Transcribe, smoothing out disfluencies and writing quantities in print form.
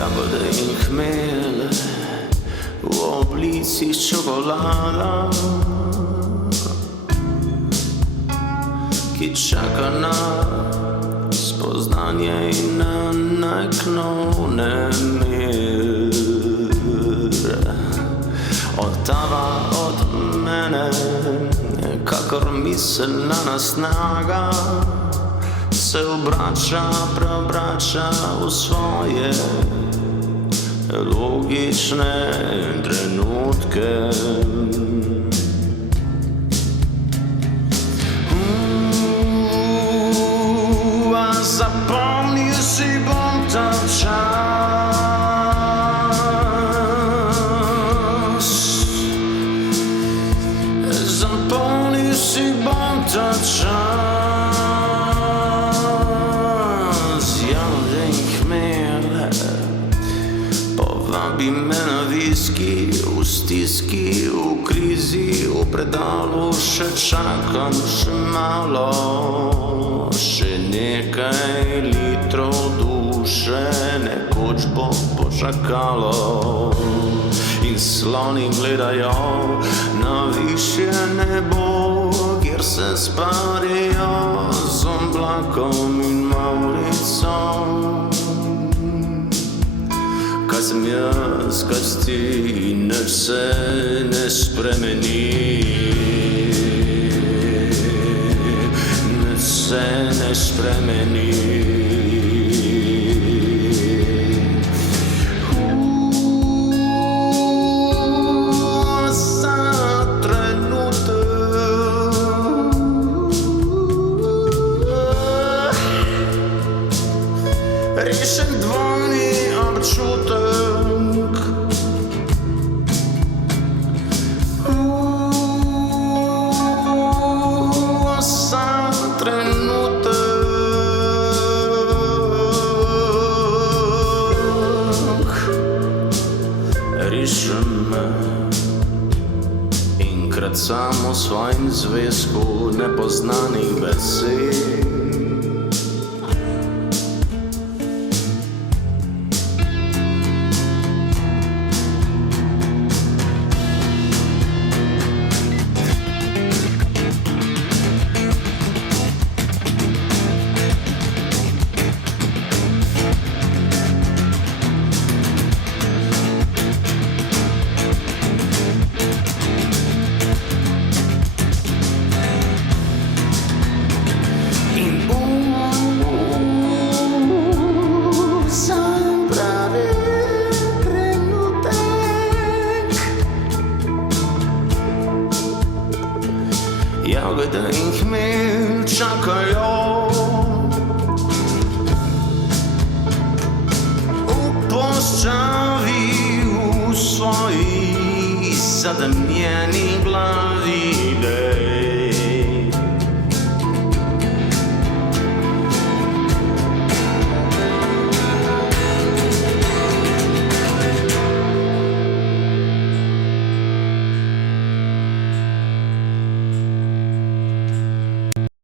jagode in hmelj v oblici čokolada, ki čaka na spoznanje in na naklone mir. Odtava od mene, kakor miselna snaga, se preobrača v svoje logične trenutke. Zapomnil si bom ta čas, zapomnil si bom ta čas. Jagode in hmelj, povabi me na viski, v stiski, v krizi, v predalu še čakam, še malo, še nekaj litrov duše, nekoč bo počakalo. In sloni gledajo na višje nebo, kjer se sparijo z oblakom in Mauricom. Kaj sem jaz, kaj si ti, nič se ne spremeni, nič se ne spremeni. Za trenutek rešen dvojni občutek. Za trenutek rišem me enkrat samo v svojem zvezku nepoznanih besed. Jagode in hmelj čakajo v puščavi, v svoji zademljeni glavi.